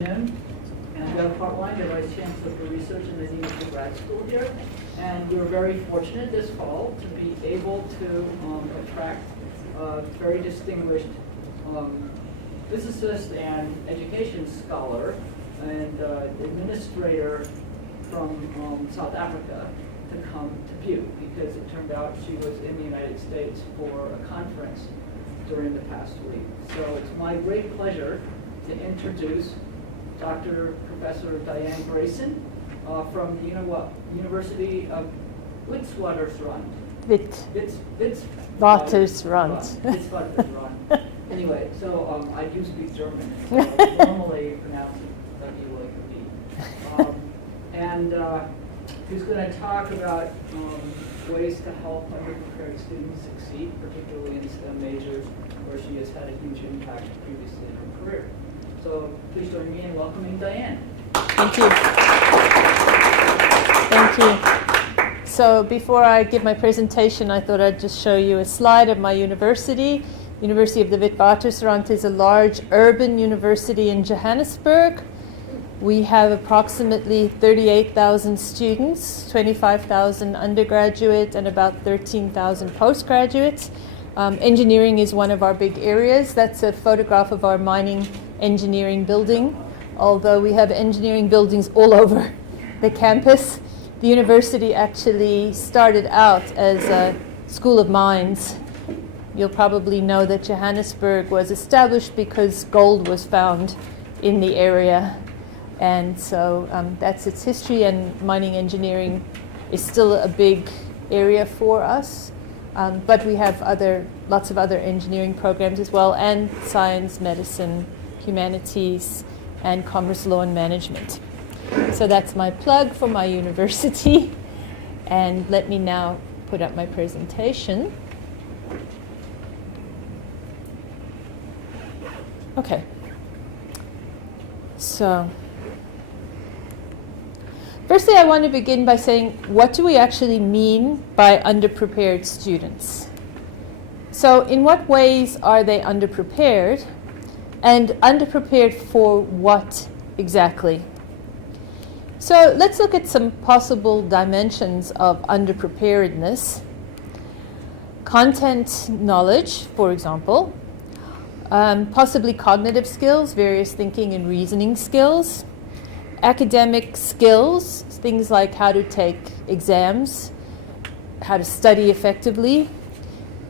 And Doug Hartline, the Vice Chancellor for Research and the Dean of the Grad School here. And we're very fortunate this fall to be able to attract a very distinguished physicist and education scholar and administrator from South Africa to come to Butte, because it turned out she was in the United States for a conference during the past week. So it's my great pleasure to introduce Dr. Professor Diane Grayson from the University of Witwatersrand. Witwatersrand. Anyway, so I do speak German, so I normally pronounce it W-like-a-B. And who's going to talk about ways to help underprepared students succeed, particularly in STEM majors, where she has had a huge impact previously in her career. So please join me in welcoming Diane. Thank you. Thank you. So before I give my presentation, I thought I'd just show you a slide of my university. University of the Witwatersrand is a large urban university in Johannesburg. We have approximately 38,000 students, 25,000 undergraduate, and about 13,000 postgraduates. Engineering is one of our big areas. That's a photograph of our mining engineering building. Although we have engineering buildings all over the campus, the university actually started out as a school of mines. You'll probably know that Johannesburg was established because gold was found in the area. And so that's its history, and mining engineering is still a big area for us. But we have lots of other engineering programs as well, and science, medicine, humanities, and commerce, law, and management. So that's my plug for my university. And let me now put up my presentation. Okay. So, firstly, I want to begin by saying, what do we actually mean by underprepared students? So, in what ways are they underprepared? And underprepared for what exactly? So let's look at some possible dimensions of underpreparedness. Content knowledge, for example. Possibly cognitive skills, various thinking and reasoning skills. Academic skills, things like how to take exams, how to study effectively.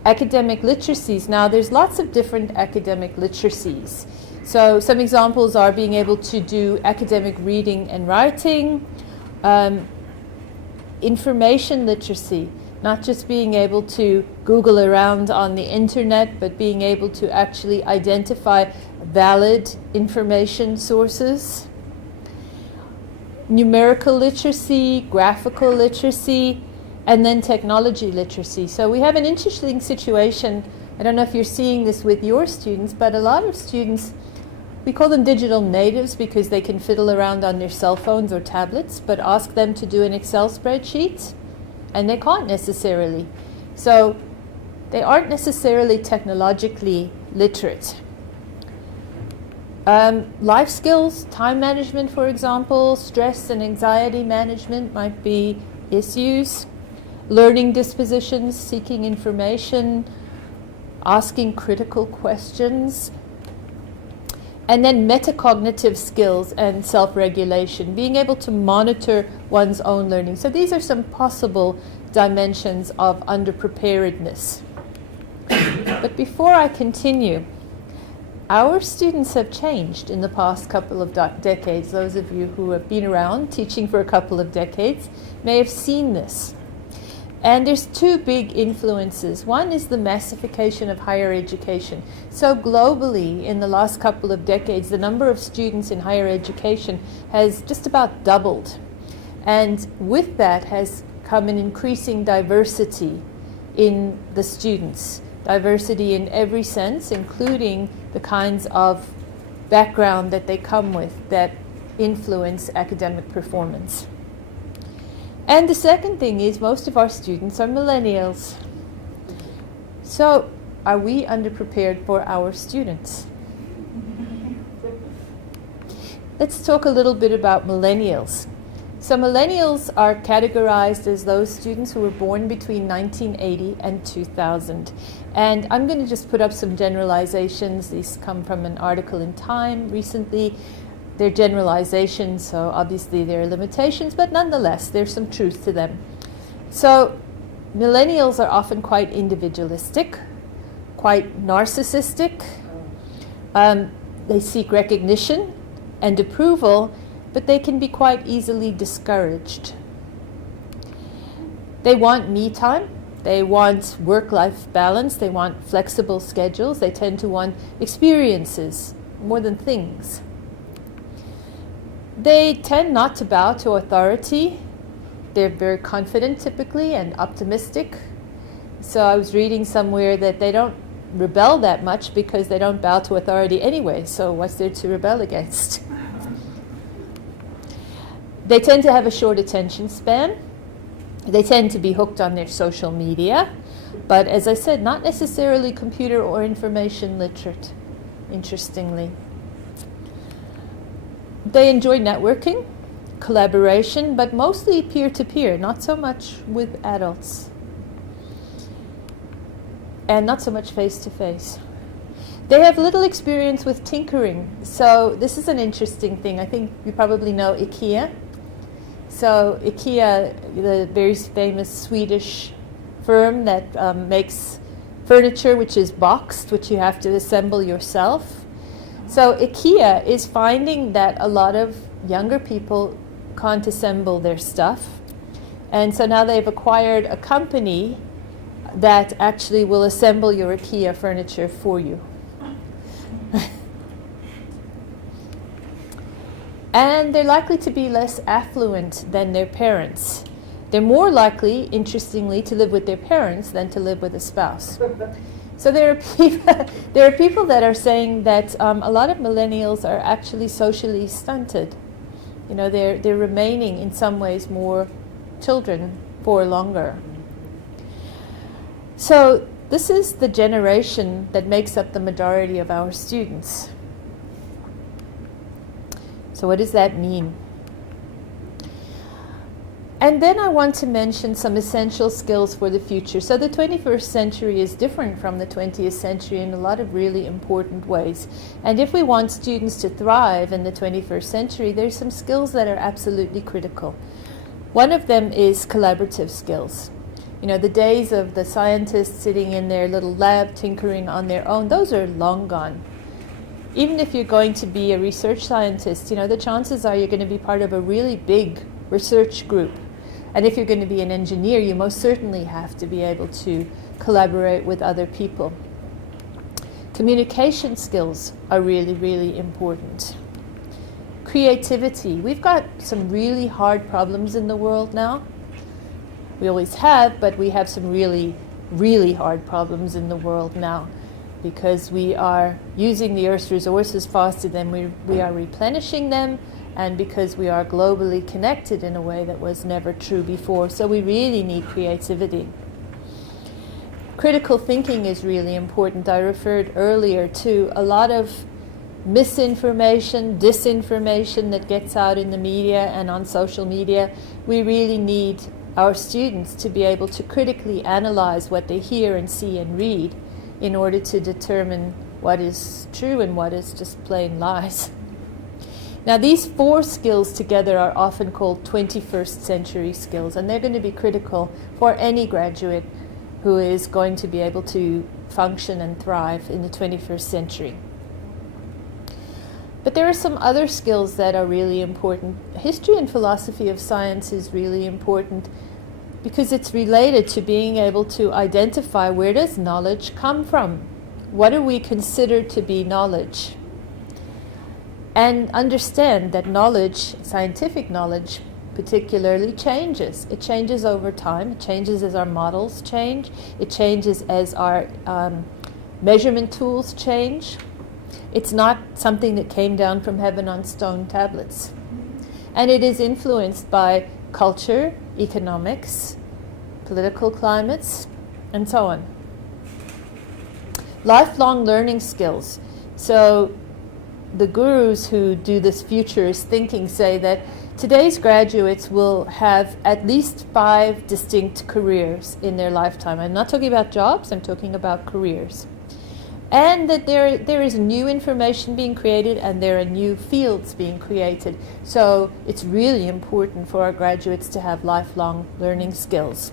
Academic literacies. Now, there's lots of different academic literacies. So some examples are being able to do academic reading and writing, information literacy, not just being able to Google around on the internet, but being able to actually identify valid information sources. Numerical literacy, graphical literacy, and then technology literacy. So we have an interesting situation. I don't know if you're seeing this with your students, but a lot of students, we call them digital natives because they can fiddle around on their cell phones or tablets, but ask them to do an Excel spreadsheet, and they can't necessarily. So they aren't necessarily technologically literate. Life skills, time management, for example, stress and anxiety management might be issues. Learning dispositions, seeking information, asking critical questions. And then metacognitive skills and self-regulation, being able to monitor one's own learning. So these are some possible dimensions of underpreparedness. But before I continue, our students have changed in the past couple of decades. Those of you who have been around teaching for a couple of decades may have seen this. And there's two big influences. One is the massification of higher education. So globally, in the last couple of decades, the number of students in higher education has just about doubled. And with that has come an increasing diversity in the students. Diversity in every sense, including the kinds of background that they come with that influence academic performance. And the second thing is most of our students are millennials. So are we underprepared for our students? let's talk a little bit about millennials. So millennials are categorized as those students who were born between 1980 and 2000. And I'm going to just put up some generalizations. These come from an article in Time recently. They're generalizations, so obviously there are limitations, but nonetheless, there's some truth to them. So millennials are often quite individualistic, quite narcissistic. They seek recognition and approval, but they can be quite easily discouraged. They want me time. They want work-life balance. They want flexible schedules. They tend to want experiences more than things. They tend not to bow to authority. They're very confident typically and optimistic. So I was reading somewhere that they don't rebel that much because they don't bow to authority anyway. So what's there to rebel against? They tend to have a short attention span. They tend to be hooked on their social media. But as I said, not necessarily computer or information literate, interestingly. They enjoy networking, collaboration, but mostly peer-to-peer, not so much with adults. And not so much face-to-face. They have little experience with tinkering. So this is an interesting thing. I think you probably know IKEA. So IKEA, the very famous Swedish firm that makes furniture which is boxed, which you have to assemble yourself. So IKEA is finding that a lot of younger people can't assemble their stuff. And so now they've acquired a company that actually will assemble your IKEA furniture for you. And they're likely to be less affluent than their parents. They're more likely, interestingly, to live with their parents than to live with a spouse. So there are people that are saying that a lot of millennials are actually socially stunted. You know, they're remaining in some ways more children for longer. So this is the generation that makes up the majority of our students. So what does that mean? And then I want to mention some essential skills for the future. So the 21st century is different from the 20th century in a lot of really important ways. And if we want students to thrive in the 21st century, there's some skills that are absolutely critical. One of them is collaborative skills. You know, the days of the scientists sitting in their little lab tinkering on their own, those are long gone. Even if you're going to be a research scientist, you know, the chances are you're going to be part of a really big research group. And if you're going to be an engineer, you most certainly have to be able to collaborate with other people. Communication skills are really, really important. Creativity. We've got some really hard problems in the world now. We always have, but we have some really, really hard problems in the world now because we are using the Earth's resources faster than we are replenishing them, and because we are globally connected in a way that was never true before. So we really need creativity. Critical thinking is really important. I referred earlier to a lot of misinformation, disinformation that gets out in the media and on social media. We really need our students to be able to critically analyze what they hear and see and read in order to determine what is true and what is just plain lies. Now, these four skills together are often called 21st century skills, and they're going to be critical for any graduate who is going to be able to function and thrive in the 21st century. But there are some other skills that are really important. History and philosophy of science is really important because it's related to being able to identify where does knowledge come from? What do we consider to be knowledge? And understand that knowledge, scientific knowledge particularly, changes. It changes over time. It changes as our models change. It changes as our measurement tools change. It's not something that came down from heaven on stone tablets. And it is influenced by culture, economics, political climates, and so on. Lifelong learning skills. So the gurus who do this futurist thinking say that today's graduates will have at least 5 distinct careers in their lifetime. I'm not talking about jobs, I'm talking about careers. And that there is new information being created and there are new fields being created. So it's really important for our graduates to have lifelong learning skills.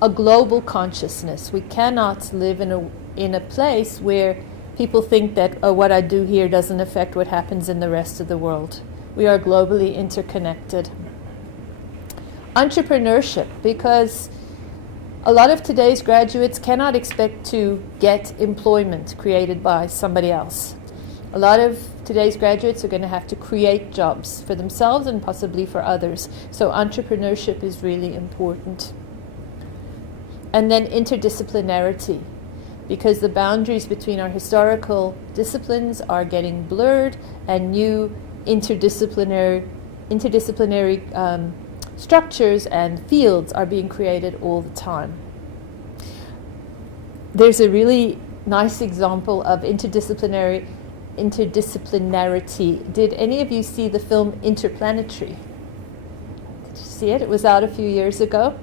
A global consciousness. We cannot live in a place where people think that what I do here doesn't affect what happens in the rest of the world. We are globally interconnected. Entrepreneurship, because a lot of today's graduates cannot expect to get employment created by somebody else. A lot of today's graduates are going to have to create jobs for themselves and possibly for others. So entrepreneurship is really important. And then interdisciplinarity, because the boundaries between our historical disciplines are getting blurred and new interdisciplinary structures and fields are being created all the time. There's a really nice example of interdisciplinarity. Did any of you see the film Interplanetary? Did you see it? It was out a few years ago.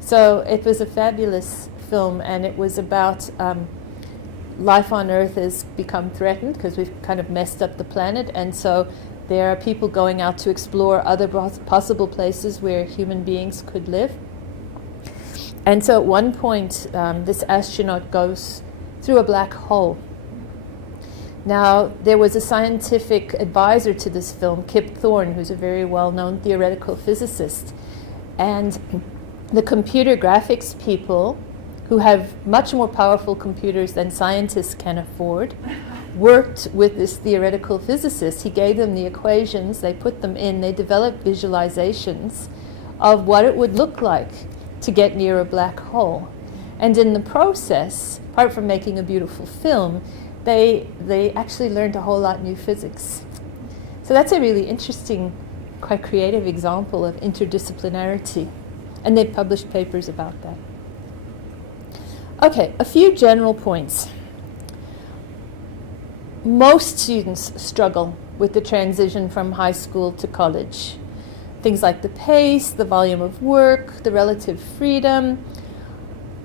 So it was a fabulous film, and it was about life on Earth has become threatened because we've kind of messed up the planet, and so there are people going out to explore other possible places where human beings could live. And so at one point, this astronaut goes through a black hole. Now, there was a scientific advisor to this film, Kip Thorne, who's a very well-known theoretical physicist. And the computer graphics people, who have much more powerful computers than scientists can afford, worked with this theoretical physicist. He gave them the equations, they put them in, they developed visualizations of what it would look like to get near a black hole. And in the process, apart from making a beautiful film, they actually learned a whole lot new physics. So that's a really interesting, quite creative example of interdisciplinarity. And they've published papers about that. Okay, a few general points. Most students struggle with the transition from high school to college. Things like the pace, the volume of work, the relative freedom,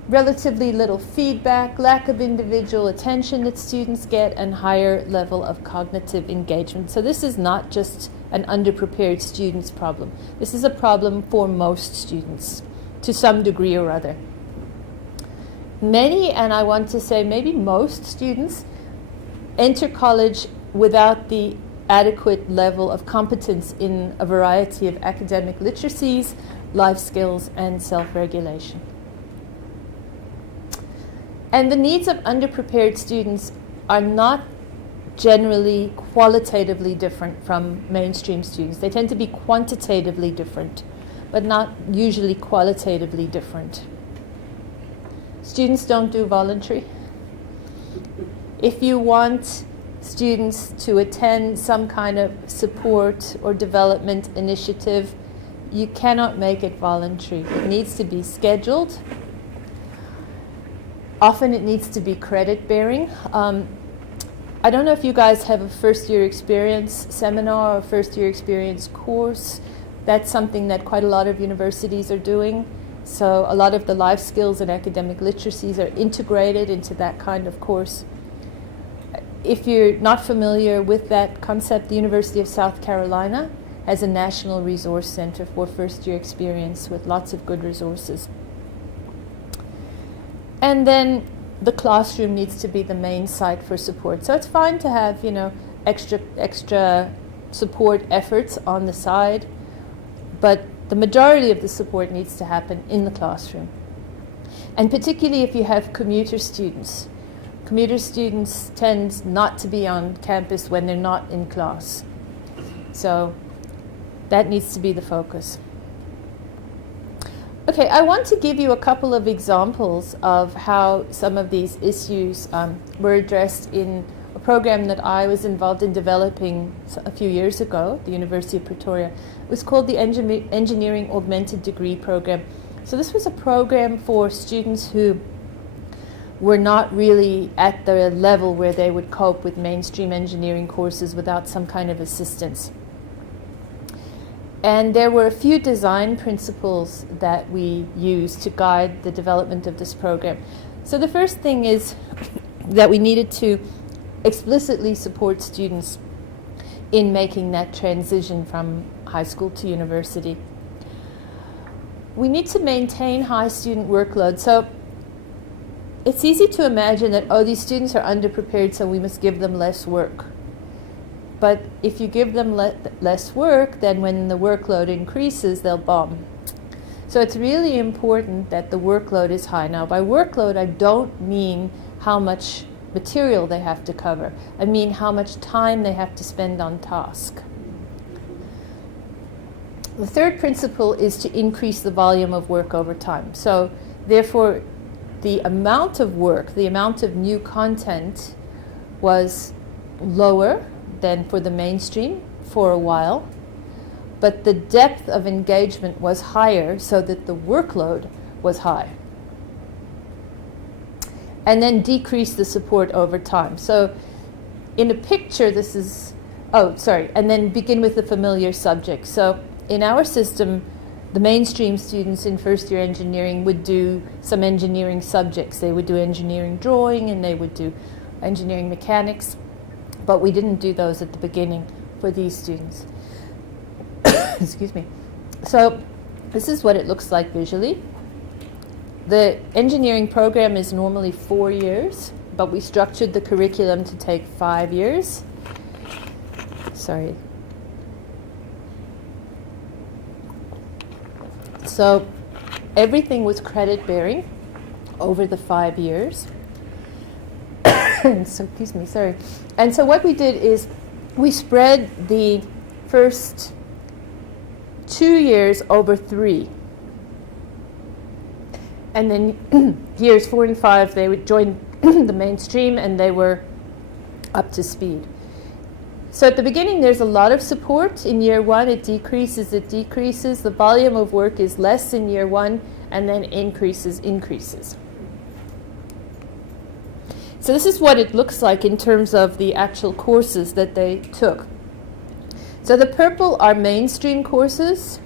relatively little feedback, lack of individual attention that students get, and higher level of cognitive engagement. So this is not just an underprepared student's problem. This is a problem for most students to some degree or other. Many, and I want to say maybe most students, enter college without the adequate level of competence in a variety of academic literacies, life skills, and self-regulation. And the needs of underprepared students are not generally qualitatively different from mainstream students. They tend to be quantitatively different, but not usually qualitatively different. Students don't do voluntary. If you want students to attend some kind of support or development initiative, you cannot make it voluntary. It needs to be scheduled. Often it needs to be credit-bearing. I don't know if you guys have a first-year experience seminar or first-year experience course. That's something that quite a lot of universities are doing. So a lot of the life skills and academic literacies are integrated into that kind of course. If you're not familiar with that concept, the University of South Carolina has a national resource center for first-year experience with lots of good resources. And then the classroom needs to be the main site for support. So it's fine to have, extra support efforts on the side, but the majority of the support needs to happen in the classroom. And particularly if you have commuter students. Commuter students tend not to be on campus when they're not in class. So that needs to be the focus. Okay, I want to give you a couple of examples of how some of these issues were addressed in a program that I was involved in developing a few years ago at the University of Pretoria. It was called the Engineering Augmented Degree Program. So this was a program for students who were not really at the level where they would cope with mainstream engineering courses without some kind of assistance. And there were a few design principles that we used to guide the development of this program. So the first thing is that we needed to explicitly support students in making that transition from high school to university. We need to maintain high student workload. So it's easy to imagine that, oh, these students are underprepared, so we must give them less work. But if you give them less work, then when the workload increases, they'll bomb. So it's really important that the workload is high. Now, by workload, I don't mean how much material they have to cover. I mean how much time they have to spend on task. The third principle is to increase the volume of work over time. So therefore, the amount of work, the amount of new content was lower than for the mainstream for a while, but the depth of engagement was higher so that the workload was high. And then decrease the support over time. So in a picture, this is, and then begin with the familiar subject. So in our system, the mainstream students in first year engineering would do some engineering subjects. They would do engineering drawing and they would do engineering mechanics, but we didn't do those at the beginning for these students. Excuse me. So this is what it looks like visually. The engineering program is normally 4 years, but we structured the curriculum to take 5 years. Sorry. So everything was credit bearing over the 5 years. So, excuse me, sorry. And so what we did is we spread the first 2 years over 3. And then years 4 and 5, they would join the mainstream and they were up to speed. So at the beginning, there's a lot of support. In year 1, it decreases. The volume of work is less in year 1 and then increases. So this is what it looks like in terms of the actual courses that they took. So the purple are mainstream courses,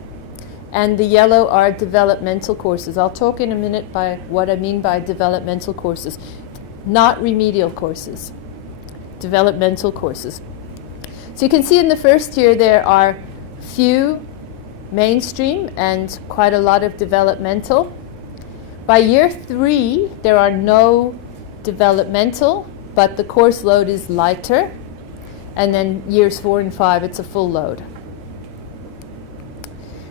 and the yellow are developmental courses. I'll talk in a minute by what I mean by developmental courses. Not remedial courses, developmental courses. So you can see in the first year there are few mainstream and quite a lot of developmental. By year 3, there are no developmental, but the course load is lighter. And then years 4 and 5, it's a full load.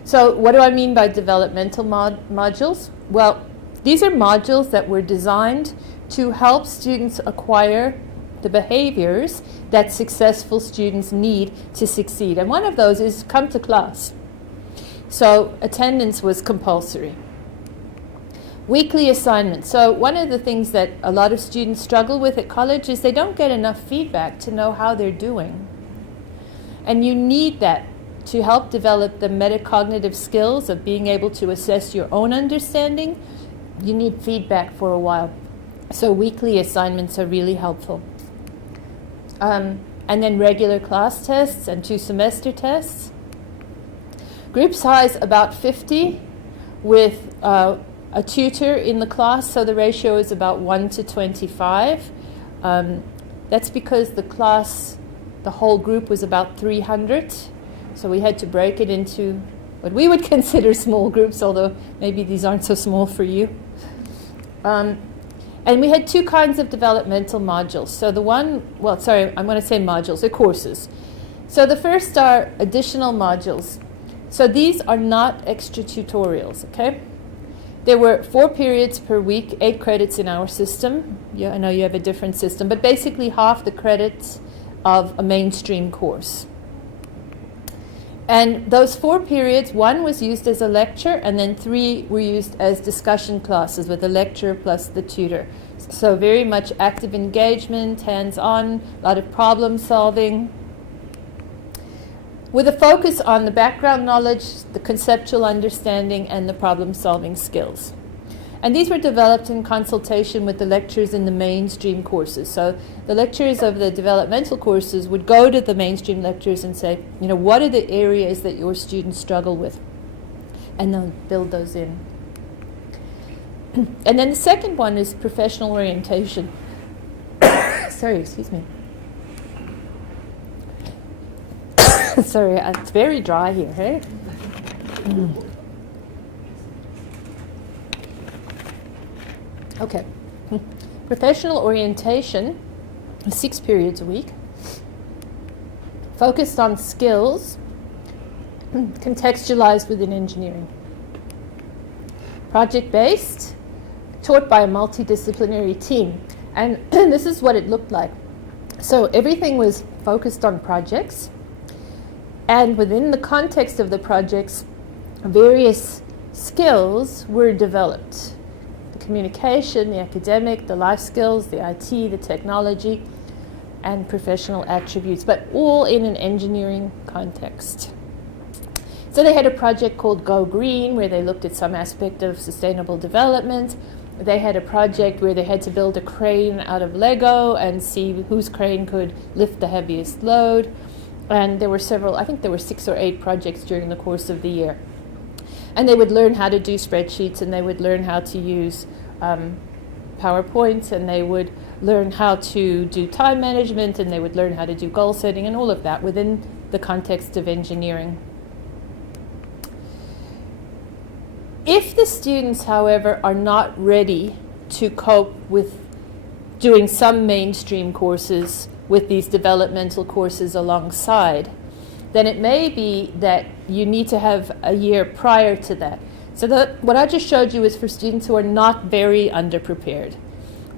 So what do I mean by developmental modules? Well, these are modules that were designed to help students acquire the behaviors that successful students need to succeed. And one of those is come to class. So attendance was compulsory. Weekly assignments. So one of the things that a lot of students struggle with at college is they don't get enough feedback to know how they're doing. And you need that to help develop the metacognitive skills of being able to assess your own understanding. You need feedback for a while. So weekly assignments are really helpful. And then regular class tests and 2 semester tests. Group size about 50 with a tutor in the class, so the ratio is about 1 to 25. That's because the whole group was about 300. So we had to break it into what we would consider small groups, although maybe these aren't so small for you. And we had 2 kinds of developmental modules. So I'm going to say modules, they're courses. So the first are additional modules. So these are not extra tutorials, okay? There were 4 periods per week, 8 credits in our system. Yeah, I know you have a different system, but basically half the credits of a mainstream course. And those 4 periods, 1 was used as a lecture, and then 3 were used as discussion classes with the lecturer plus the tutor. So very much active engagement, hands-on, a lot of problem solving, with a focus on the background knowledge, the conceptual understanding, and the problem-solving skills. And these were developed in consultation with the lecturers in the mainstream courses. So the lecturers of the developmental courses would go to the mainstream lecturers and say, what are the areas that your students struggle with? And they'll build those in. And then the second one is professional orientation. Sorry, excuse me. Sorry, it's very dry here, hey? Okay. Professional orientation, 6 periods a week, focused on skills, contextualized within engineering. Project-based, taught by a multidisciplinary team. And this is what it looked like. So everything was focused on projects. And within the context of the projects, various skills were developed. The communication, the academic, the life skills, the IT, the technology, and professional attributes, but all in an engineering context. So they had a project called Go Green, where they looked at some aspect of sustainable development. They had a project where they had to build a crane out of Lego and see whose crane could lift the heaviest load. And there were several, I think there were 6 or 8 projects during the course of the year. And they would learn how to do spreadsheets, and they would learn how to use PowerPoint, and they would learn how to do time management, and they would learn how to do goal setting and all of that within the context of engineering. If the students, however, are not ready to cope with doing some mainstream courses with these developmental courses alongside, then it may be that you need to have a year prior to that. So what I just showed you is for students who are not very underprepared.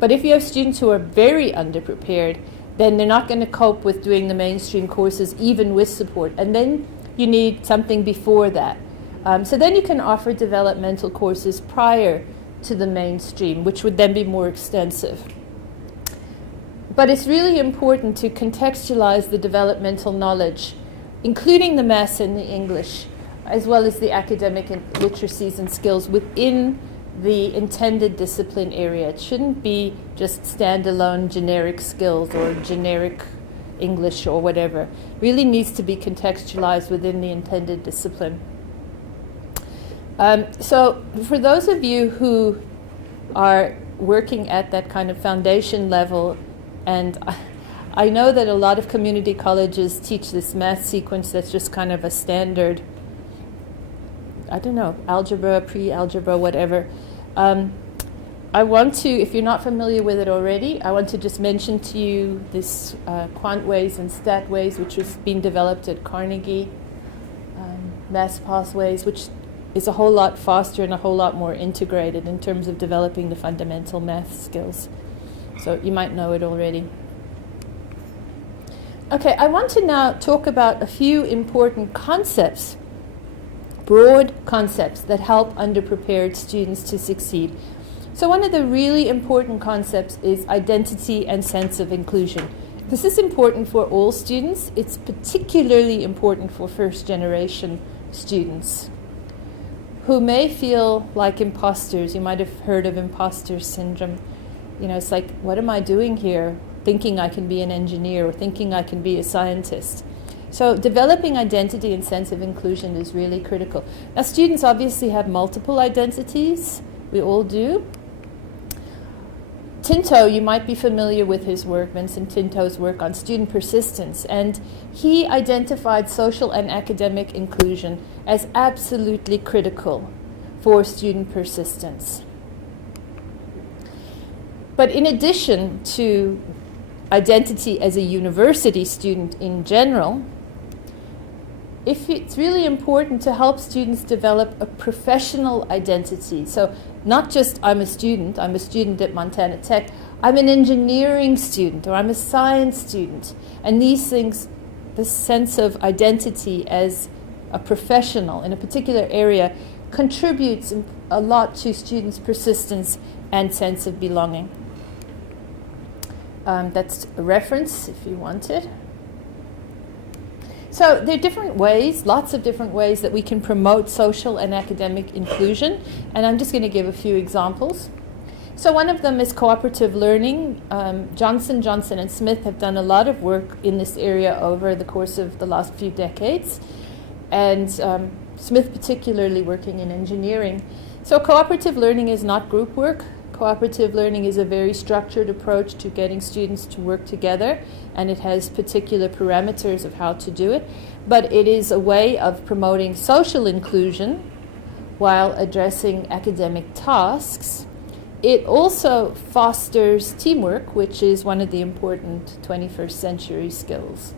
But if you have students who are very underprepared, then they're not going to cope with doing the mainstream courses even with support. And then you need something before that. So then you can offer developmental courses prior to the mainstream, which would then be more extensive. But it's really important to contextualize the developmental knowledge, including the maths and the English, as well as the academic literacies and skills within the intended discipline area. It shouldn't be just standalone generic skills or generic English or whatever. It really needs to be contextualized within the intended discipline. So for those of you who are working at that kind of foundation level, and I know that a lot of community colleges teach this math sequence that's just kind of a standard, I don't know, algebra, pre-algebra, whatever. I want to, if you're not familiar with it already, I want to just mention to you this Quantways and Statways, which was being developed at Carnegie, Maths Pathways, which is a whole lot faster and a whole lot more integrated in terms of developing the fundamental math skills. So you might know it already. Okay, I want to now talk about a few important concepts, broad concepts that help underprepared students to succeed. So one of the really important concepts is identity and sense of inclusion. This is important for all students. It's particularly important for first-generation students who may feel like imposters. You might have heard of imposter syndrome. It's like, what am I doing here? Thinking I can be an engineer or thinking I can be a scientist. So developing identity and sense of inclusion is really critical. Now, students obviously have multiple identities. We all do. Tinto, you might be familiar with his work, Vincent Tinto's work on student persistence, and he identified social and academic inclusion as absolutely critical for student persistence. But in addition to identity as a university student in general, it's really important to help students develop a professional identity. So not just I'm a student at Montana Tech, I'm an engineering student or I'm a science student. And these things, this sense of identity as a professional in a particular area contributes a lot to students' persistence and sense of belonging. That's a reference if you want it. So there are different ways, lots of different ways that we can promote social and academic inclusion, and I'm just going to give a few examples. So one of them is cooperative learning. Johnson, and Smith have done a lot of work in this area over the course of the last few decades, and Smith particularly working in engineering. So cooperative learning is not group work. Cooperative learning is a very structured approach to getting students to work together, and it has particular parameters of how to do it. But it is a way of promoting social inclusion while addressing academic tasks. It also fosters teamwork, which is one of the important 21st century skills.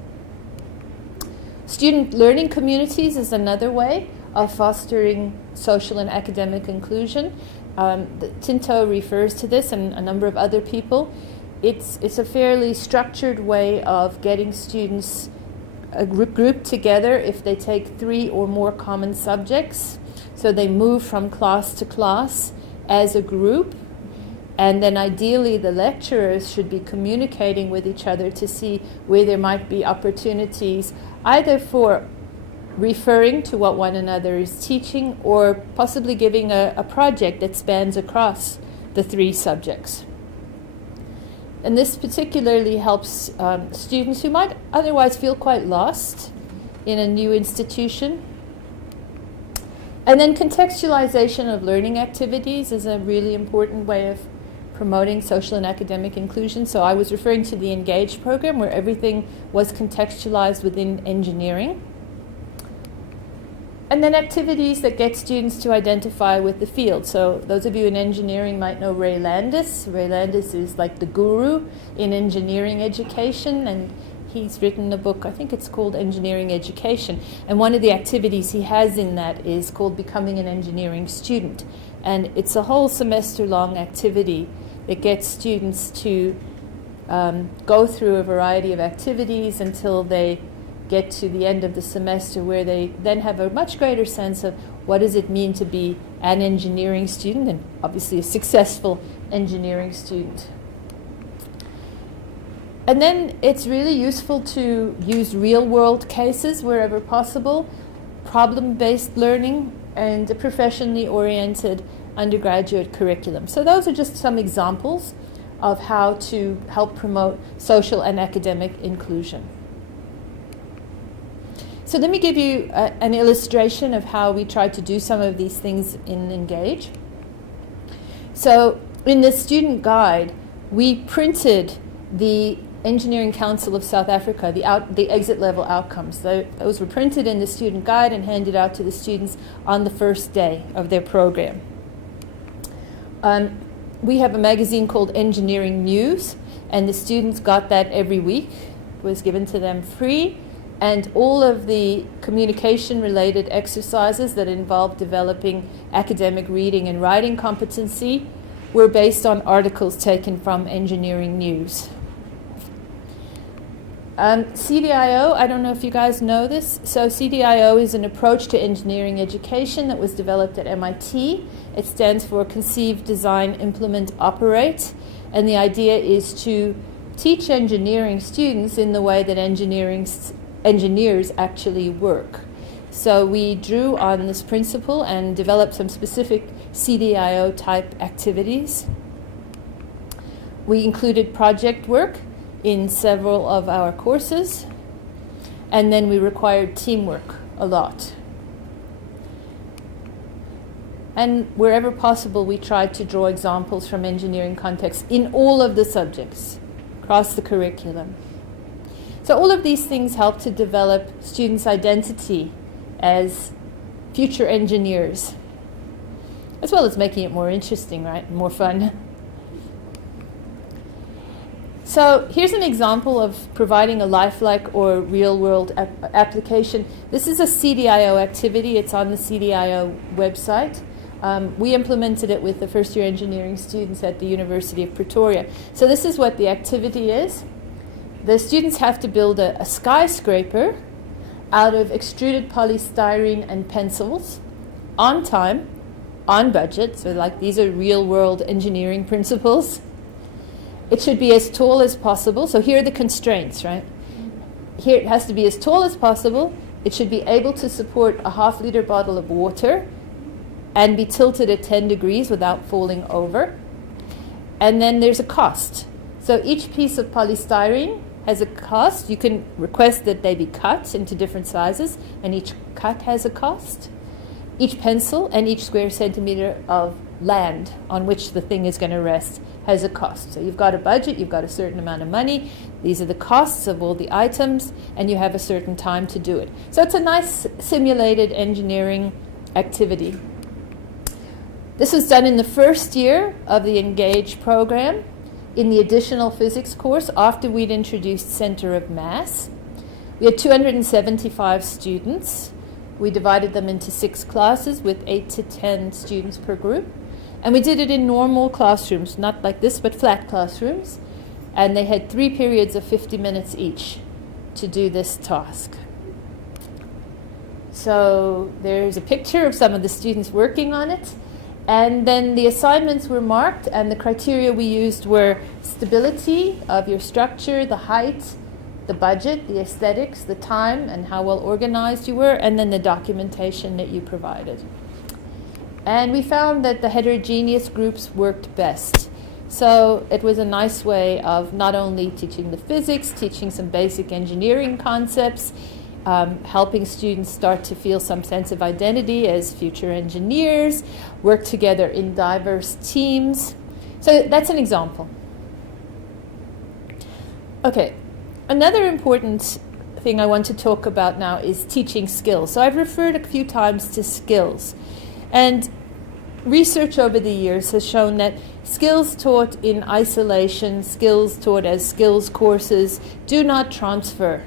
Student learning communities is another way of fostering social and academic inclusion. Tinto refers to this, and a number of other people. It's a fairly structured way of getting students grouped together if they take 3 or more common subjects. So they move from class to class as a group, and then ideally the lecturers should be communicating with each other to see where there might be opportunities either for referring to what one another is teaching or possibly giving a project that spans across the 3 subjects. And this particularly helps students who might otherwise feel quite lost in a new institution. And then contextualization of learning activities is a really important way of promoting social and academic inclusion. So I was referring to the ENGAGE program, where everything was contextualized within engineering. And then activities that get students to identify with the field. So those of you in engineering might know Ray Landis. Ray Landis is like the guru in engineering education, and he's written a book, I think it's called Engineering Education. And one of the activities he has in that is called Becoming an Engineering Student. And it's a whole semester-long activity that gets students to go through a variety of activities until they get to the end of the semester, where they then have a much greater sense of what does it mean to be an engineering student, and obviously a successful engineering student. And then it's really useful to use real-world cases wherever possible, problem-based learning, and a professionally oriented undergraduate curriculum. So those are just some examples of how to help promote social and academic inclusion. So let me give you an illustration of how we tried to do some of these things in ENGAGE. So in the student guide, we printed the Engineering Council of South Africa, the exit level outcomes. Those were printed in the student guide and handed out to the students on the first day of their program. We have a magazine called Engineering News, and the students got that every week. It was given to them free. And all of the communication-related exercises that involved developing academic reading and writing competency were based on articles taken from Engineering News. CDIO, I don't know if you guys know this. So CDIO is an approach to engineering education that was developed at MIT. It stands for Conceive, Design, Implement, Operate. And the idea is to teach engineering students in the way that engineers actually work. So we drew on this principle and developed some specific CDIO type activities. We included project work in several of our courses, and then we required teamwork a lot. And wherever possible, we tried to draw examples from engineering contexts in all of the subjects across the curriculum. So all of these things help to develop students' identity as future engineers, as well as making it more interesting, right? More fun. So here's an example of providing a lifelike or real-world application. This is a CDIO activity. It's on the CDIO website. We implemented it with the first-year engineering students at the University of Pretoria. So this is what the activity is. The students have to build a skyscraper out of extruded polystyrene and pencils on time, on budget. So like these are real-world engineering principles. It should be as tall as possible. So here are the constraints, right? here it has to be as tall as possible. It should be able to support a half-liter bottle of water and be tilted at 10 degrees without falling over. And then there's a cost. So each piece of polystyrene has a cost. You can request that they be cut into different sizes, and each cut has a cost. Each pencil and each square centimeter of land on which the thing is going to rest has a cost. So you've got a budget, you've got a certain amount of money, these are the costs of all the items, and you have a certain time to do it. So it's a nice simulated engineering activity. This was done in the first year of the Engage program in the additional physics course after we'd introduced center of mass. We had 275 students. We divided them into 6 classes with 8 to 10 students per group. And we did it in normal classrooms, not like this, but flat classrooms. And they had 3 periods of 50 minutes each to do this task. So there's a picture of some of the students working on it. And then the assignments were marked, and the criteria we used were stability of your structure, the height, the budget, the aesthetics, the time, and how well organized you were, and then the documentation that you provided. And we found that the heterogeneous groups worked best. So it was a nice way of not only teaching the physics, teaching some basic engineering concepts, helping students start to feel some sense of identity as future engineers, work together in diverse teams. So that's an example. Okay, another important thing I want to talk about now is teaching skills. So I've referred a few times to skills. And research over the years has shown that skills taught in isolation, skills taught as skills courses, do not transfer.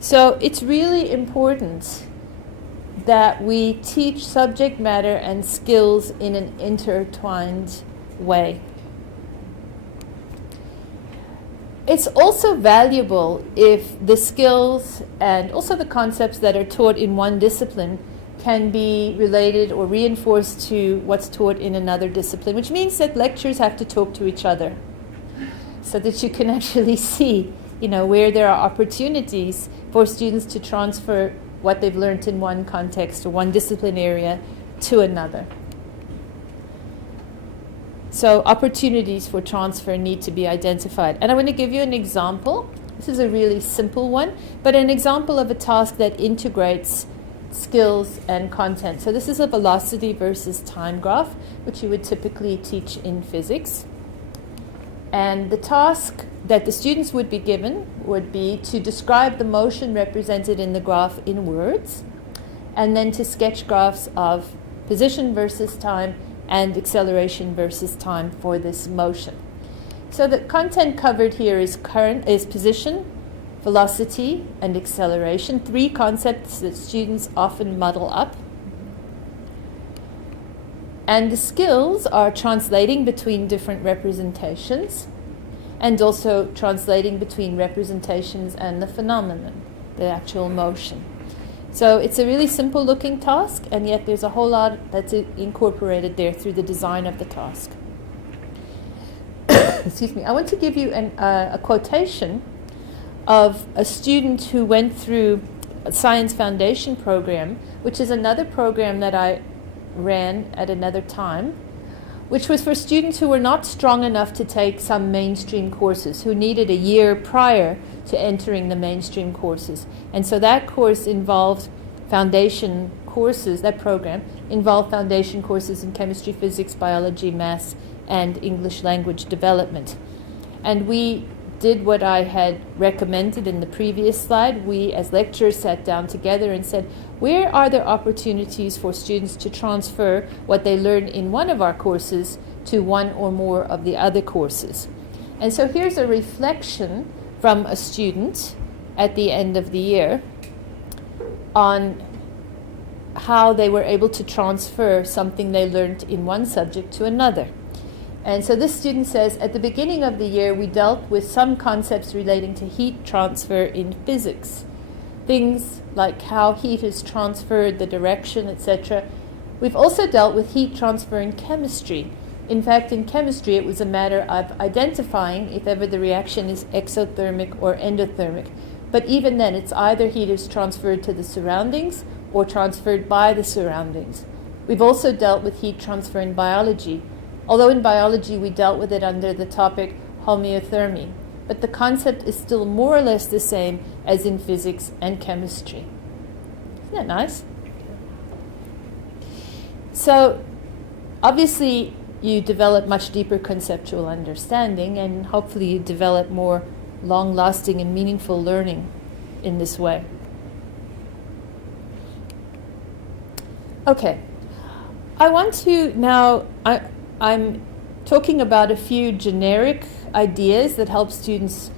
So it's really important that we teach subject matter and skills in an intertwined way. It's also valuable if the skills and also the concepts that are taught in one discipline can be related or reinforced to what's taught in another discipline, which means that lectures have to talk to each other so that you can actually see, where there are opportunities for students to transfer what they've learned in one context or one discipline area to another. So opportunities for transfer need to be identified. And I want to give you an example. This is a really simple one, but an example of a task that integrates skills and content. So this is a velocity versus time graph, which you would typically teach in physics. And the task that the students would be given would be to describe the motion represented in the graph in words, and then to sketch graphs of position versus time and acceleration versus time for this motion. So the content covered here is position, velocity, and acceleration, 3 concepts that students often muddle up. And the skills are translating between different representations and also translating between representations and the phenomenon, the actual motion. So it's a really simple looking task, and yet there's a whole lot that's incorporated there through the design of the task. Excuse me. I want to give you a quotation of a student who went through a Science Foundation program, which is another program that I ran at another time, which was for students who were not strong enough to take some mainstream courses, who needed a year prior to entering the mainstream courses. And so that course involved foundation courses, that program involved foundation courses in chemistry, physics, biology, maths, and English language development. And we did what I had recommended in the previous slide. We, as lecturers, sat down together and said, where are there opportunities for students to transfer what they learn in one of our courses to one or more of the other courses? And so here's a reflection from a student at the end of the year on how they were able to transfer something they learned in one subject to another. And so this student says, at the beginning of the year, we dealt with some concepts relating to heat transfer in physics. Things like how heat is transferred, the direction, etc. We've also dealt with heat transfer in chemistry. In fact, in chemistry, it was a matter of identifying if ever the reaction is exothermic or endothermic. But even then, it's either heat is transferred to the surroundings or transferred by the surroundings. We've also dealt with heat transfer in biology, although in biology we dealt with it under the topic homeothermy. But the concept is still more or less the same as in physics and chemistry. Isn't that nice? So, obviously, you develop much deeper conceptual understanding, and hopefully you develop more long-lasting and meaningful learning in this way. Okay, I want to now, I'm talking about a few generic ideas that help students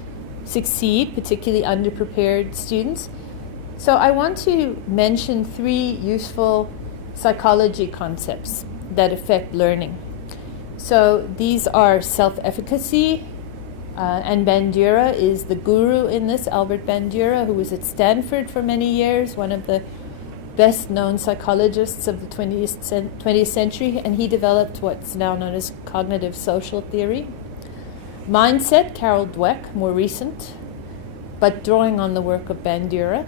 succeed, particularly underprepared students. So I want to mention 3 useful psychology concepts that affect learning. So these are self-efficacy, and Bandura is the guru in this, Albert Bandura, who was at Stanford for many years, one of the best-known psychologists of the 20th century, and he developed what's now known as cognitive social theory. Mindset, Carol Dweck, more recent, but drawing on the work of Bandura.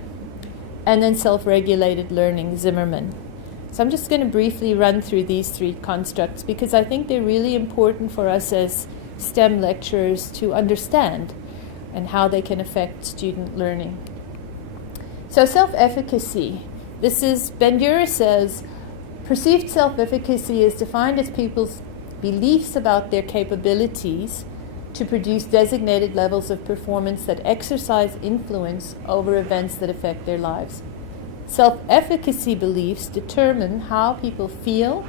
And then self-regulated learning, Zimmerman. So I'm just going to briefly run through these 3 constructs because I think they're really important for us as STEM lecturers to understand and how they can affect student learning. So self-efficacy. This is, Bandura says, perceived self-efficacy is defined as people's beliefs about their capabilities to produce designated levels of performance that exercise influence over events that affect their lives. Self-efficacy beliefs determine how people feel,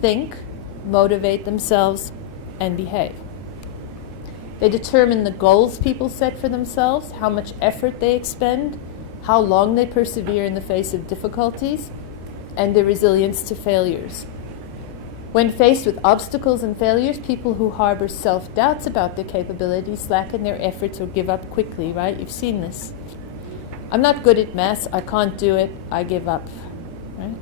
think, motivate themselves, and behave. They determine the goals people set for themselves, how much effort they expend, how long they persevere in the face of difficulties, and their resilience to failures. When faced with obstacles and failures, people who harbor self-doubts about their capabilities slacken their efforts or give up quickly, right? You've seen this. I'm not good at maths, I can't do it, I give up, right?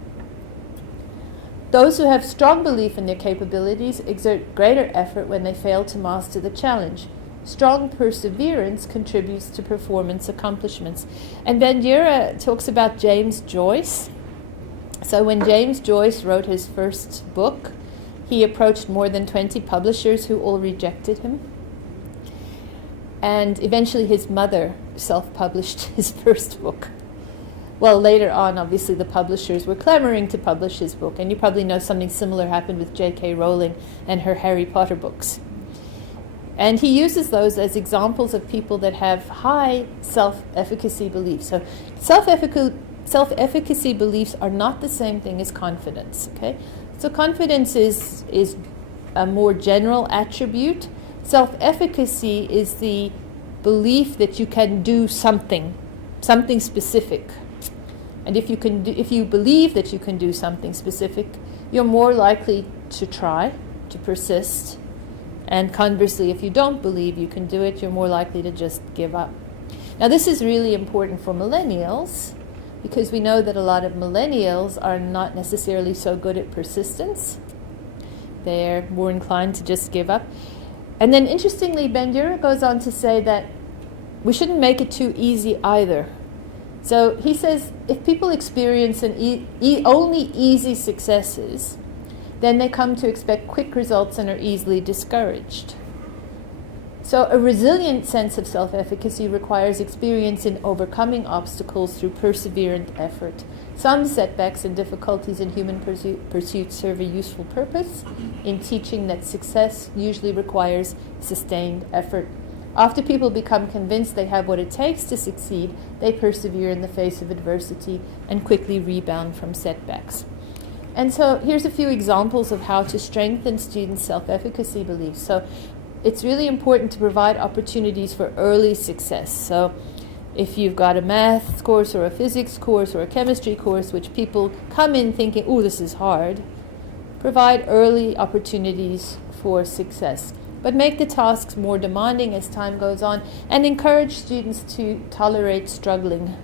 Those who have strong belief in their capabilities exert greater effort when they fail to master the challenge. Strong perseverance contributes to performance accomplishments. And Bandura talks about James Joyce. So when James Joyce wrote his first book, he approached more than 20 publishers who all rejected him. And eventually his mother self-published his first book. Well, later on, obviously, the publishers were clamoring to publish his book. And you probably know something similar happened with J.K. Rowling and her Harry Potter books. And he uses those as examples of people that have high self-efficacy beliefs. So self-efficacy beliefs are not the same thing as confidence, okay? So confidence is a more general attribute. Self-efficacy is the belief that you can do something specific. And if you believe that you can do something specific, you're more likely to try, to persist. And conversely, if you don't believe you can do it, you're more likely to just give up. Now, this is really important for millennials because we know that a lot of millennials are not necessarily so good at persistence. They're more inclined to just give up. And then, interestingly, Bandura goes on to say that we shouldn't make it too easy either. So he says if people experience only easy successes, then they come to expect quick results and are easily discouraged. So a resilient sense of self-efficacy requires experience in overcoming obstacles through perseverant effort. Some setbacks and difficulties in human pursuit serve a useful purpose in teaching that success usually requires sustained effort. After people become convinced they have what it takes to succeed, they persevere in the face of adversity and quickly rebound from setbacks. And so here's a few examples of how to strengthen students' self-efficacy beliefs. So it's really important to provide opportunities for early success. So if you've got a math course or a physics course or a chemistry course, which people come in thinking, oh, this is hard, provide early opportunities for success. But make the tasks more demanding as time goes on and encourage students to tolerate struggling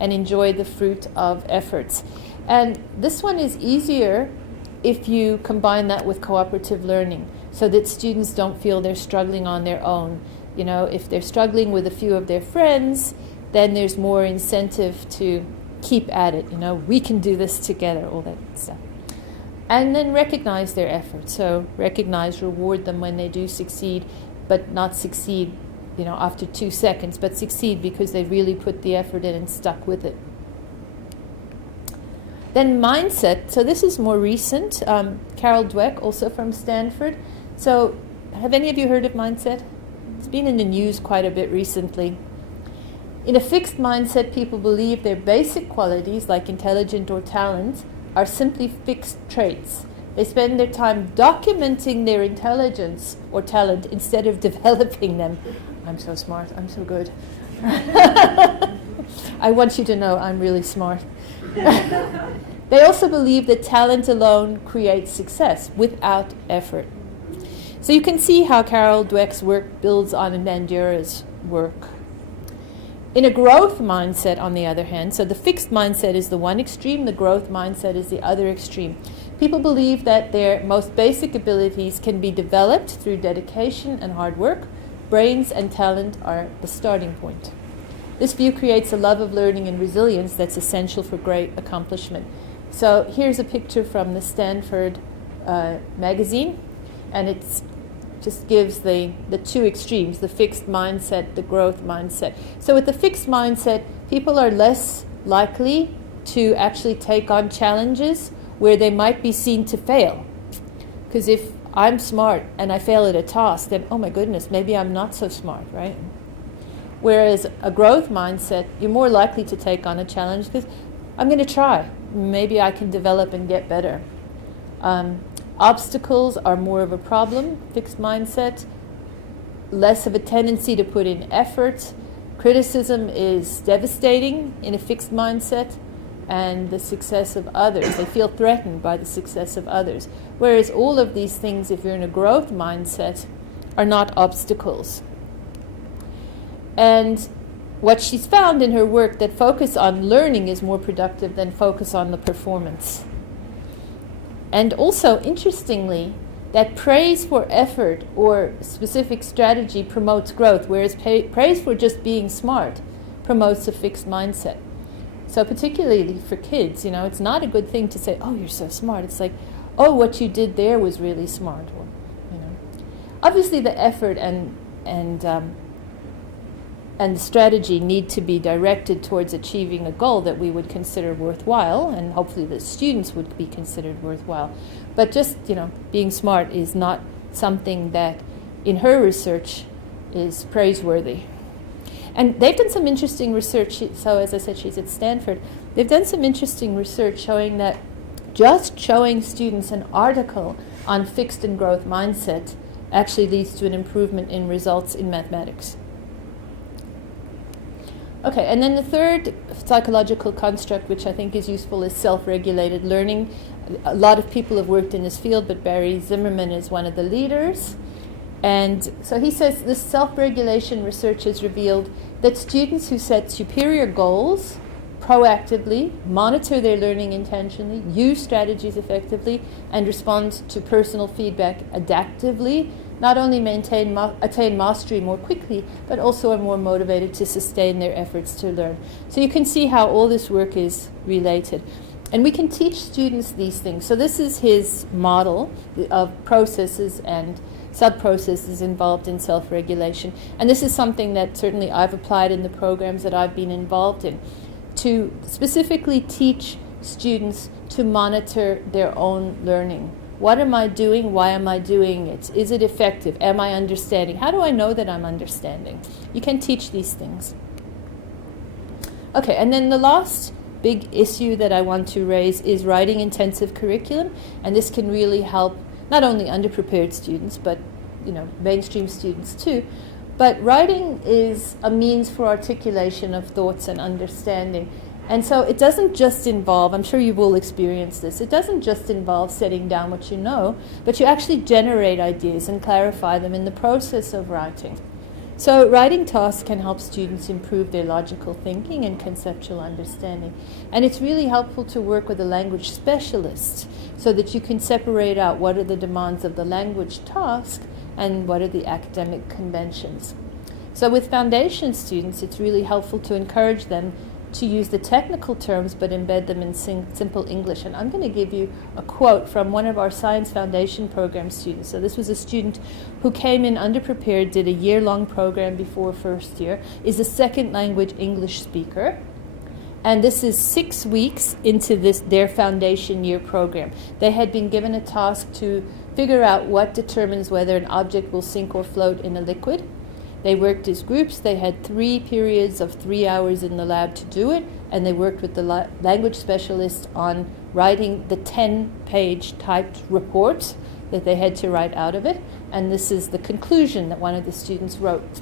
and enjoy the fruit of efforts. And this one is easier if you combine that with cooperative learning so that students don't feel they're struggling on their own. You know, if they're struggling with a few of their friends, then there's more incentive to keep at it. We can do this together, all that stuff. And then recognize their effort. So recognize, reward them when they do succeed, but not succeed, after 2 seconds, but succeed because they really put the effort in and stuck with it. Then mindset. So this is more recent. Carol Dweck, also from Stanford. So have any of you heard of mindset? It's been in the news quite a bit recently. In a fixed mindset, people believe their basic qualities, like intelligent or talent, are simply fixed traits. They spend their time documenting their intelligence or talent instead of developing them. I'm so smart, I'm so good. I want you to know I'm really smart. They also believe that talent alone creates success without effort. So you can see how Carol Dweck's work builds on Bandura's work. In a growth mindset, on the other hand, so the fixed mindset is the one extreme, the growth mindset is the other extreme. People believe that their most basic abilities can be developed through dedication and hard work. Brains and talent are the starting point. This view creates a love of learning and resilience that's essential for great accomplishment. So here's a picture from the Stanford magazine, and it's just gives the two extremes, the fixed mindset, the growth mindset. So with the fixed mindset, people are less likely to actually take on challenges where they might be seen to fail. Because if I'm smart and I fail at a task, then, oh my goodness, maybe I'm not so smart, right? Whereas a growth mindset, you're more likely to take on a challenge because I'm going to try. Maybe I can develop and get better. Obstacles are more of a problem, fixed mindset, less of a tendency to put in effort. Criticism is devastating in a fixed mindset, and the success of others. They feel threatened by the success of others. Whereas all of these things, if you're in a growth mindset, are not obstacles. And what she's found in her work, that focus on learning is more productive than focus on the performance. And also, interestingly, that praise for effort or specific strategy promotes growth, whereas praise for just being smart promotes a fixed mindset. So particularly for kids, it's not a good thing to say, oh, you're so smart. It's like, oh, what you did there was really smart. Or, Obviously, the effort and the strategy need to be directed towards achieving a goal that we would consider worthwhile, and hopefully the students would be considered worthwhile. But just, being smart is not something that, in her research, is praiseworthy. And they've done some interesting research. So as I said, she's at Stanford. They've done some interesting research showing that just showing students an article on fixed and growth mindset actually leads to an improvement in results in mathematics. Okay, and then the third psychological construct, which I think is useful, is self-regulated learning. A lot of people have worked in this field, but Barry Zimmerman is one of the leaders. And so he says this self-regulation research has revealed that students who set superior goals proactively, monitor their learning intentionally, use strategies effectively, and respond to personal feedback adaptively, not only attain mastery more quickly, but also are more motivated to sustain their efforts to learn. So you can see how all this work is related. And we can teach students these things. So this is his model of processes and sub-processes involved in self-regulation. And this is something that certainly I've applied in the programs that I've been involved in, to specifically teach students to monitor their own learning. What am I doing? Why am I doing it? Is it effective? Am I understanding? How do I know that I'm understanding? You can teach these things. Okay, and then the last big issue that I want to raise is writing intensive curriculum, and this can really help not only underprepared students, but mainstream students too. But writing is a means for articulation of thoughts and understanding. And so it doesn't just involve, I'm sure you've all experienced this, it doesn't just involve setting down what you know, but you actually generate ideas and clarify them in the process of writing. So writing tasks can help students improve their logical thinking and conceptual understanding. And it's really helpful to work with a language specialist so that you can separate out what are the demands of the language task and what are the academic conventions. So with foundation students, it's really helpful to encourage them to use the technical terms but embed them in simple English. And I'm going to give you a quote from one of our Science Foundation program students. So this was a student who came in underprepared, did a year-long program before first year, is a second language English speaker. And this is 6 weeks into their foundation year program. They had been given a task to figure out what determines whether an object will sink or float in a liquid. They worked as groups. They had 3 periods of 3 hours in the lab to do it, and they worked with the language specialist on writing the 10-page typed report that they had to write out of it. And this is the conclusion that one of the students wrote.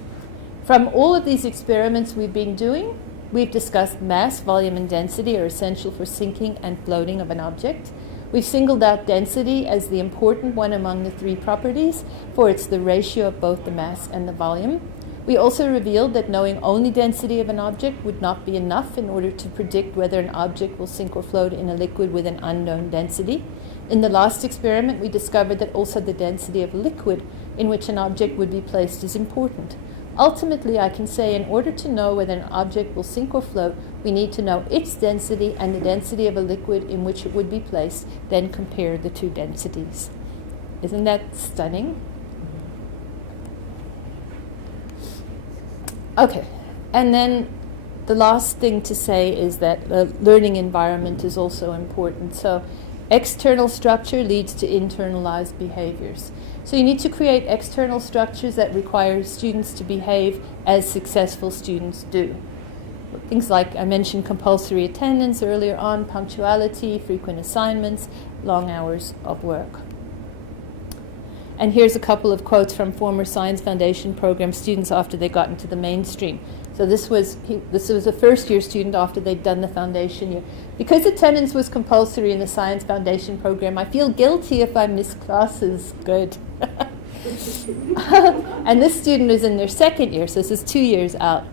From all of these experiments we've been doing, we've discussed mass, volume, and density are essential for sinking and floating of an object. We've singled out density as the important one among the 3 properties, for it's the ratio of both the mass and the volume. We also revealed that knowing only density of an object would not be enough in order to predict whether an object will sink or float in a liquid with an unknown density. In the last experiment, we discovered that also the density of a liquid in which an object would be placed is important. Ultimately, I can say in order to know whether an object will sink or float, we need to know its density and the density of a liquid in which it would be placed, then compare the 2 densities. Isn't that stunning? Okay, and then the last thing to say is that the learning environment is also important. So external structure leads to internalized behaviors. So you need to create external structures that require students to behave as successful students do. Things like I mentioned compulsory attendance earlier on, punctuality, frequent assignments, long hours of work. And here's a couple of quotes from former Science Foundation program students after they got into the mainstream. So this was a first-year student after they'd done the foundation year. Because attendance was compulsory in the Science Foundation program, I feel guilty if I miss classes. Good. And this student is in their second year, so this is 2 years out.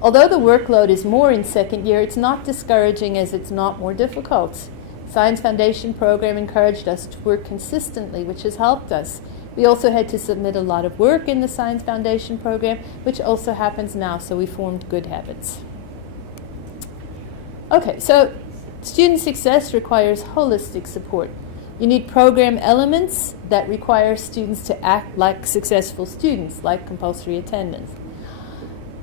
Although the workload is more in second year, it's not discouraging as it's not more difficult. Science Foundation program encouraged us to work consistently, which has helped us. We also had to submit a lot of work in the Science Foundation program, which also happens now, so we formed good habits. Okay, so student success requires holistic support. You need program elements that require students to act like successful students, like compulsory attendance.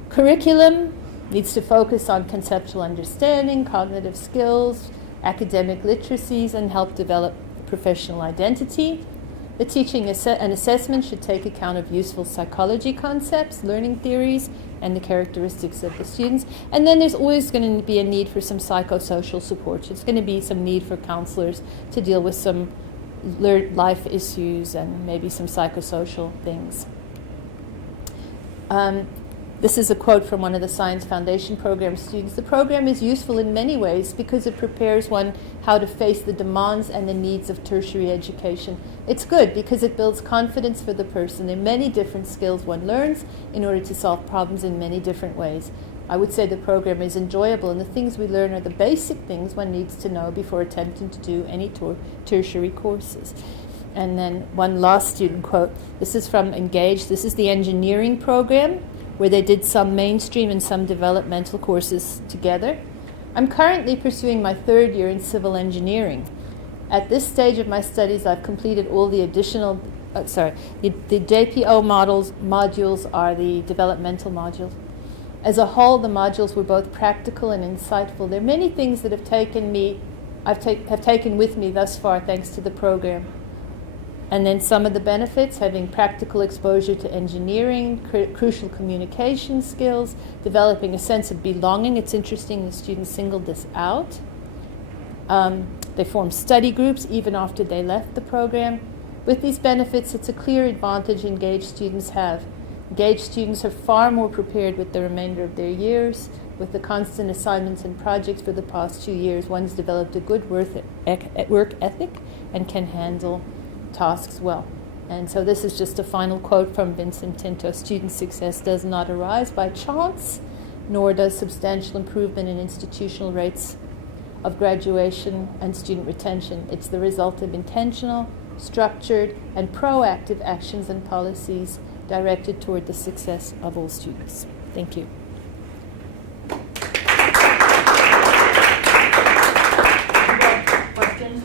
Curriculum needs to focus on conceptual understanding, cognitive skills, academic literacies, and help develop professional identity. The teaching and assessment should take account of useful psychology concepts, learning theories, and the characteristics of the students. And then there's always going to be a need for some psychosocial support. There's going to be some need for counselors to deal with some life issues and maybe some psychosocial things. This is a quote from one of the Science Foundation program students. The program is useful in many ways because it prepares one how to face the demands and the needs of tertiary education. It's good because it builds confidence for the person. There are many different skills one learns in order to solve problems in many different ways. I would say the program is enjoyable, and the things we learn are the basic things one needs to know before attempting to do any tertiary courses. And then one last student quote. This is from Engage. This is the engineering program, where they did some mainstream and some developmental courses together. I'm currently pursuing my 3rd year in civil engineering. At this stage of my studies, I've completed all the additional, the JPO modules are the developmental modules. As a whole, the modules were both practical and insightful. There are many things that have taken with me thus far thanks to the program. And then some of the benefits, having practical exposure to engineering, crucial communication skills, developing a sense of belonging. It's interesting the students singled this out. They formed study groups even after they left the program. With these benefits, it's a clear advantage engaged students have. Engaged students are far more prepared with the remainder of their years. With the constant assignments and projects for the past 2 years, one's developed a good work ethic and can handle tasks well. And so this is just a final quote from Vincent Tinto. Student success does not arise by chance, nor does substantial improvement in institutional rates of graduation and student retention. It's the result of intentional, structured, and proactive actions and policies directed toward the success of all students. Thank you. Questions,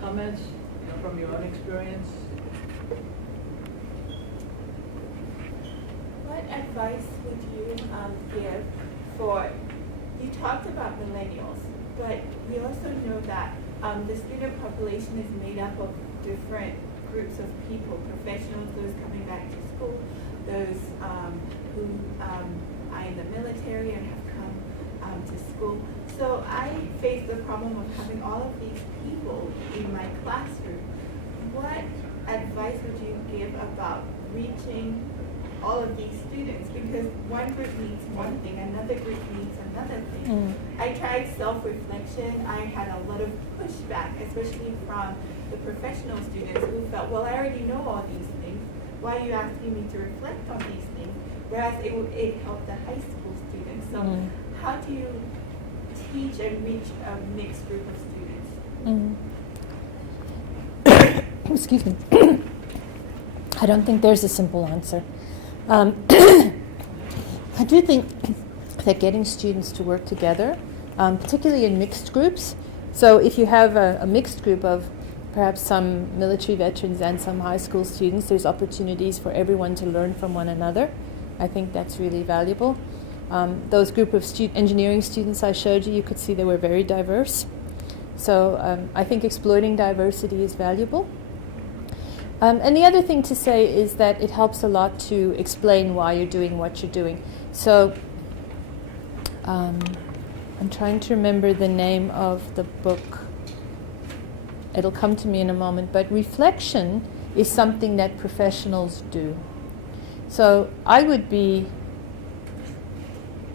comments from your own experience? What advice would you give for, you talked about millennials, but we also know that the student population is made up of different groups of people, professionals, those coming back to school, those who are in the military and have come to school. So I face the problem of having all of these people in my classroom. What advice would you give about reaching all of these students? Because one group needs one thing, another group needs another thing. I tried self-reflection. I had a lot of pushback, especially from the professional students who felt, well, I already know all these things. Why are you asking me to reflect on these things? Whereas it helped the high school students. So how do you teach and reach a mixed group of students? Excuse me. I don't think there's a simple answer. I do think that getting students to work together, particularly in mixed groups, so if you have a mixed group of perhaps some military veterans and some high school students, there's opportunities for everyone to learn from one another. I think that's really valuable. Those group of engineering students I showed you, you could see they were very diverse. So I think exploiting diversity is valuable. And the other thing to say is that it helps a lot to explain why you're doing what you're doing. So I'm trying to remember the name of the book. It'll come to me in a moment. But reflection is something that professionals do. So I would be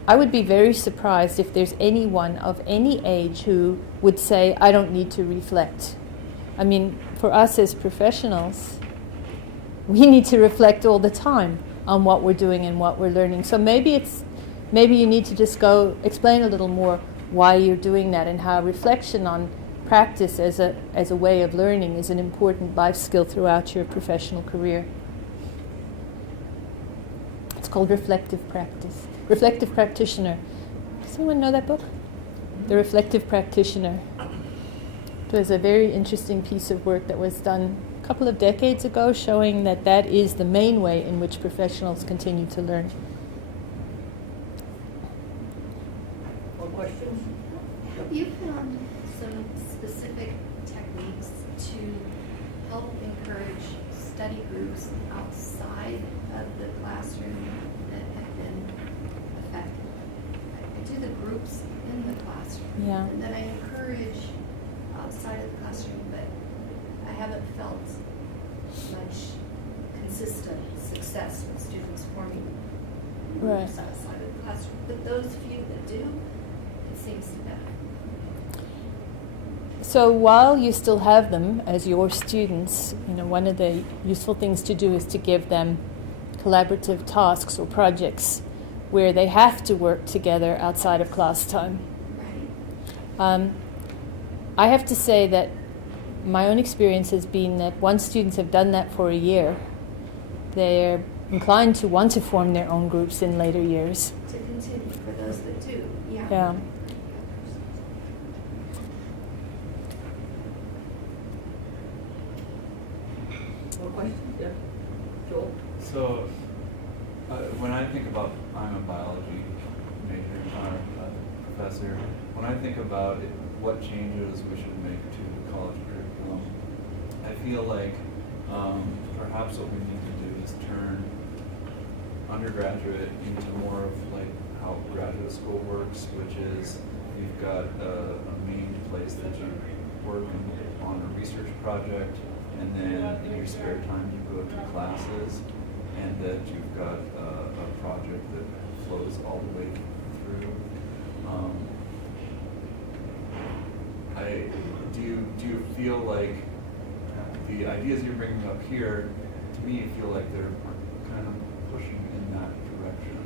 very surprised if there's anyone of any age who would say, I don't need to reflect. I mean, for us as professionals, we need to reflect all the time on what we're doing and what we're learning. So maybe you need to just go explain a little more why you're doing that and how reflection on practice as a way of learning is an important life skill throughout your professional career. It's called reflective practice. Reflective Practitioner. Does anyone know that book? The Reflective Practitioner. It was a very interesting piece of work that was done a couple of decades ago, showing that is the main way in which professionals continue to learn. More questions? Have you found some specific techniques to help encourage study groups outside of the classroom that have been effective? I do the groups in the classroom, Yeah. and then I encourage outside of the classroom, but I haven't felt much consistent success with students forming groups outside of the classroom. But those few that do, it seems to benefit. So while you still have them as your students, one of the useful things to do is to give them collaborative tasks or projects where they have to work together outside of class time. Right. I have to say that my own experience has been that once students have done that for a year, they're inclined to want to form their own groups in later years. To continue for those that do, yeah. Yeah. More questions? Yeah. Joel? So, when I think about, I'm a biology major, professor. When I think about what changes we should make to the college curriculum, I feel like perhaps what we need to do is turn undergraduate into more of like how graduate school works, which is you've got a main place that you work on a research project, and then in your spare time you go to classes, and that you've got a project that flows all the way through. Do you feel like the ideas you're bringing up here, to me, feel like they're kind of pushing in that direction?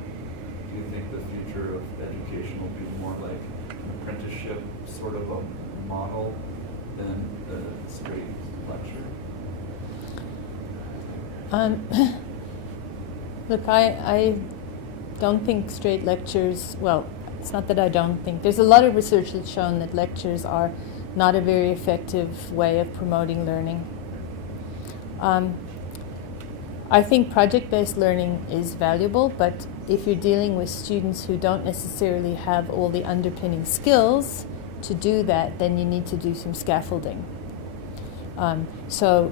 Do you think the future of education will be more like an apprenticeship sort of a model than the straight lecture? Look, I don't think straight lectures, well, it's not that I don't think. There's a lot of research that's shown that lectures are not a very effective way of promoting learning. I think project-based learning is valuable, but if you're dealing with students who don't necessarily have all the underpinning skills to do that, then you need to do some scaffolding. So,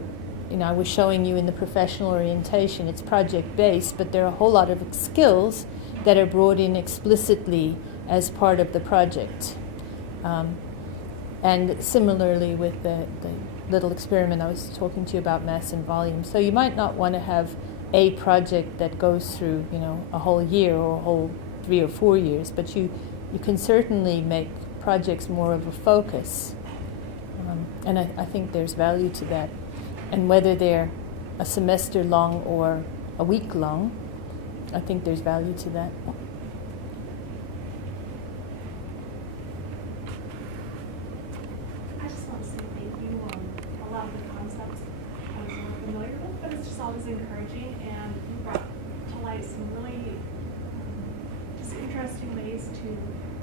I was showing you in the professional orientation, it's project-based, but there are a whole lot of skills that are brought in explicitly as part of the project. And similarly with the little experiment I was talking to you about, mass and volume. So you might not want to have a project that goes through, a whole year or a whole 3 or 4 years, but you can certainly make projects more of a focus. And I think there's value to that. And whether they're a semester long or a week long, I think there's value to that. I just want to say thank you. A lot of the concepts I was more familiar with, but it's just always encouraging, and you brought to light some really just interesting ways to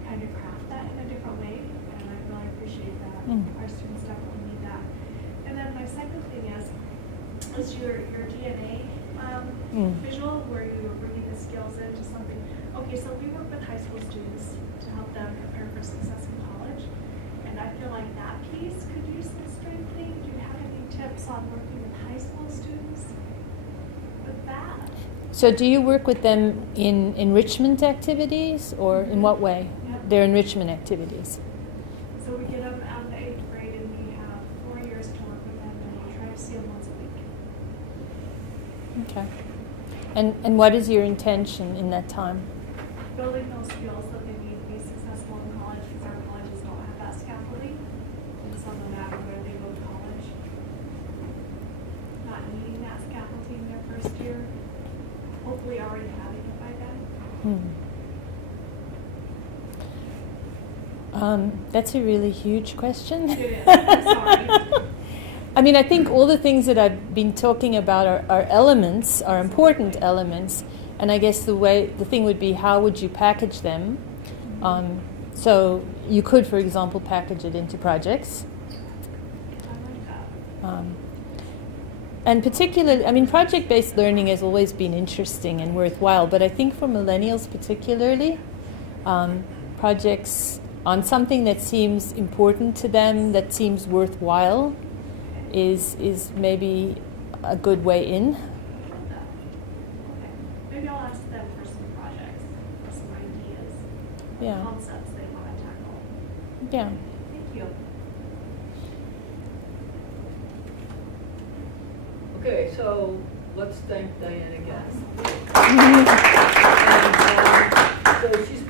kind of craft that in a different way, and I really appreciate that. Our students definitely need that. And then my second thing is your DNA visual, where you were bringing the skills into something. Okay, so we work with high school students to help them prepare for success in college, and I feel like that piece could use some strengthening. Do you have any tips on working with high school students with that? So do you work with them in enrichment activities, or in what way? Yep. They're enrichment activities. So we get them out of the 8th grade, and we have 4 years to work with them, and we try to see them once a week. Okay. And what is your intention in that time? Building those skills that they need to be successful in college, because our colleges don't have that scaffolding, and so no matter where they go to college, not needing that scaffolding their first year, hopefully already having it by then. That's a really huge question. It is. I'm sorry. I mean, I think all the things that I've been talking about are elements, are important elements, and I guess the thing would be, how would you package them? So you could, for example, package it into projects. I like that. And particularly, I mean, project-based learning has always been interesting and worthwhile, but I think for millennials particularly, projects on something that seems important to them, that seems worthwhile, is maybe a good way in. I love that. Okay. Maybe I'll ask them for some projects, or some ideas, Yeah. concepts they want to tackle. Yeah. Thank you. Okay, so let's thank Diane again. And, so she's